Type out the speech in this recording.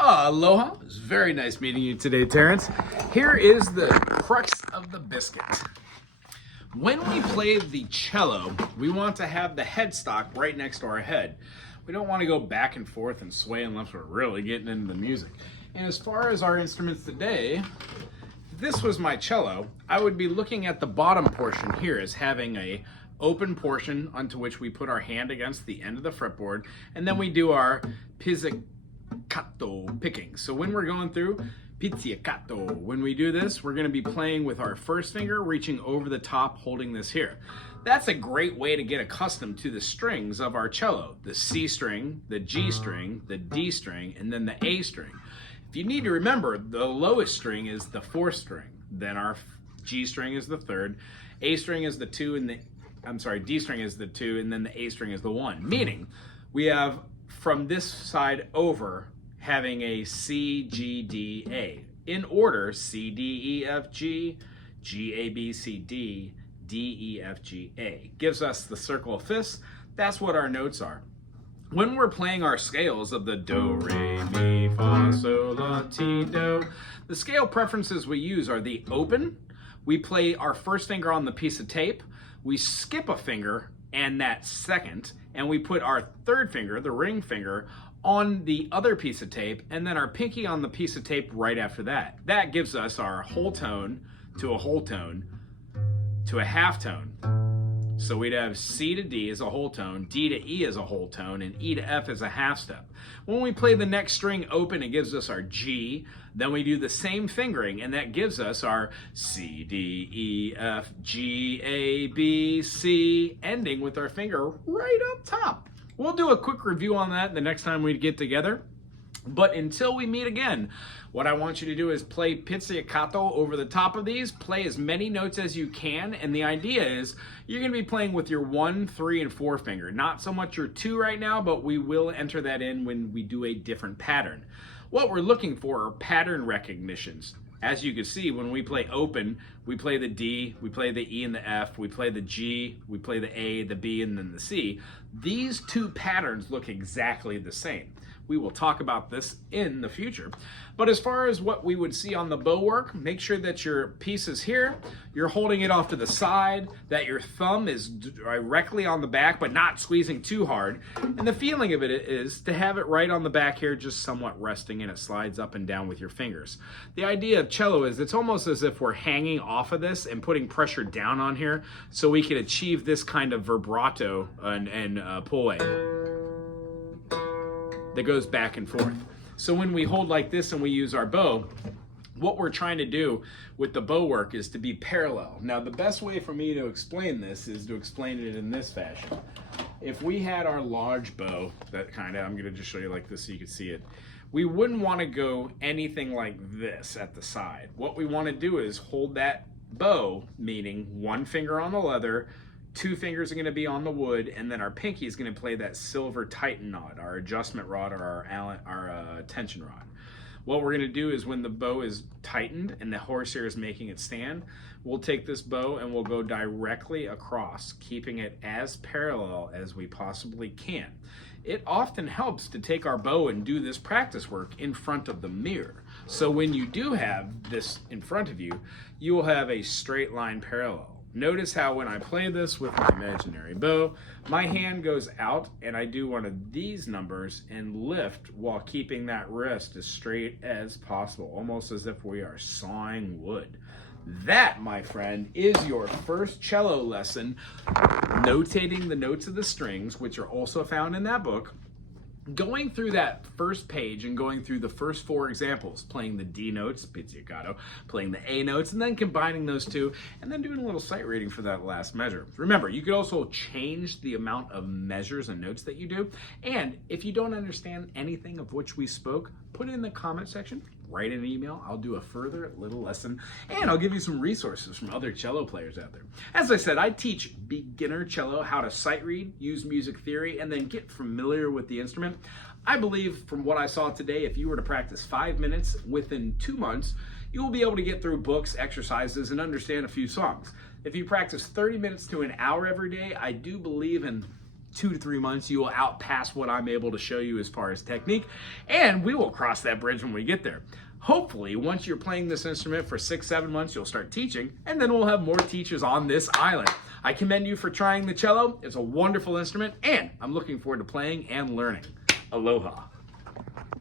Aloha. It's very nice meeting you today, Terrence. Here is the crux of the biscuit. When we play the cello, we want to have the headstock right next to our head. We don't want to go back and forth and sway unless we're really getting into the music. And as far as our instruments today, if this was my cello, I would be looking at the bottom portion here as having a open portion onto which we put our hand against the end of the fretboard, and then we do our pizzicato picking. So when we're going through pizzicato, when we do this, we're going to be playing with our first finger reaching over the top, holding this here. That's a great way to get accustomed to the strings of our cello: the C string, the G string, the D string, and then the A string. If you need to remember, the lowest string is the fourth string, then our G string is the third, A string is the two, and D string is the two, and then the A string is the one. Meaning, we have from this side over having a C, G, D, A. In order, C, D, E, F, G, G, A, B, C, D, D, E, F, G, A. Gives us the circle of fifths. That's what our notes are. When we're playing our scales of the do, re, mi, fa, sol, la, ti, do, the scale preferences we use are the open. We play our first finger on the piece of tape. We skip a finger and that second, and we put our third finger, the ring finger, on the other piece of tape, and then our pinky on the piece of tape right after that. That gives us our whole tone to a whole tone to a half tone. So we'd have C to D as a whole tone, D to E as a whole tone, and E to F as a half step. When we play the next string open, it gives us our G. Then we do the same fingering, and that gives us our C, D, E, F, G, A, B, C, ending with our finger right up top. We'll do a quick review on that the next time we get together. But until we meet again, what I want you to do is play pizzicato over the top of these. Play as many notes as you can, and the idea is you're going to be playing with your 1, 3, and 4 finger. Not so much your 2 right now, but we will enter that in when we do a different pattern. What we're looking for are pattern recognitions. As you can see, when we play open, we play the D, we play the E and the F, we play the G, we play the A, the B, and then the C. These two patterns look exactly the same. We will talk about this in the future. But as far as what we would see on the bow work, make sure that your piece is here, you're holding it off to the side, that your thumb is directly on the back but not squeezing too hard. And the feeling of it is to have it right on the back here, just somewhat resting, and it slides up and down with your fingers. The idea of cello is it's almost as if we're hanging off of this and putting pressure down on here so we can achieve this kind of vibrato and pull away that goes back and forth. So when we hold like this and we use our bow, what we're trying to do with the bow work is to be parallel. Now, the best way for me to explain this is to explain it in this fashion. If we had our large bow, I'm gonna just show you like this so you can see it. We wouldn't want to go anything like this at the side. What we want to do is hold that bow, meaning 1 finger on the leather, 2 fingers are going to be on the wood, and then our pinky is going to play that silver tighten knot, our adjustment rod or our tension rod. What we're going to do is when the bow is tightened and the horsehair is making it stand, we'll take this bow and we'll go directly across, keeping it as parallel as we possibly can. It often helps to take our bow and do this practice work in front of the mirror. So when you do have this in front of you, you will have a straight line parallel. Notice how when I play this with my imaginary bow, my hand goes out and I do one of these numbers and lift while keeping that wrist as straight as possible, almost as if we are sawing wood. That, my friend, is your first cello lesson, notating the notes of the strings, which are also found in that book. Going through that first page and going through the first 4 examples, playing the D notes, pizzicato, playing the A notes, and then combining those two, and then doing a little sight reading for that last measure. Remember, you could also change the amount of measures and notes that you do. And if you don't understand anything of which we spoke, put it in the comment section, write an email. I'll do a further little lesson, and I'll give you some resources from other cello players out there. As I said, I teach beginner cello how to sight read, use music theory, and then get familiar with the instrument. I believe from what I saw today, if you were to practice 5 minutes within 2 months, you will be able to get through books, exercises, and understand a few songs. If you practice 30 minutes to an hour every day, I do believe in 2 to 3 months, you will outpass what I'm able to show you as far as technique, and we will cross that bridge when we get there. Hopefully, once you're playing this instrument for 6-7 months, you'll start teaching, and then we'll have more teachers on this island. I commend you for trying the cello. It's a wonderful instrument, and I'm looking forward to playing and learning. Aloha.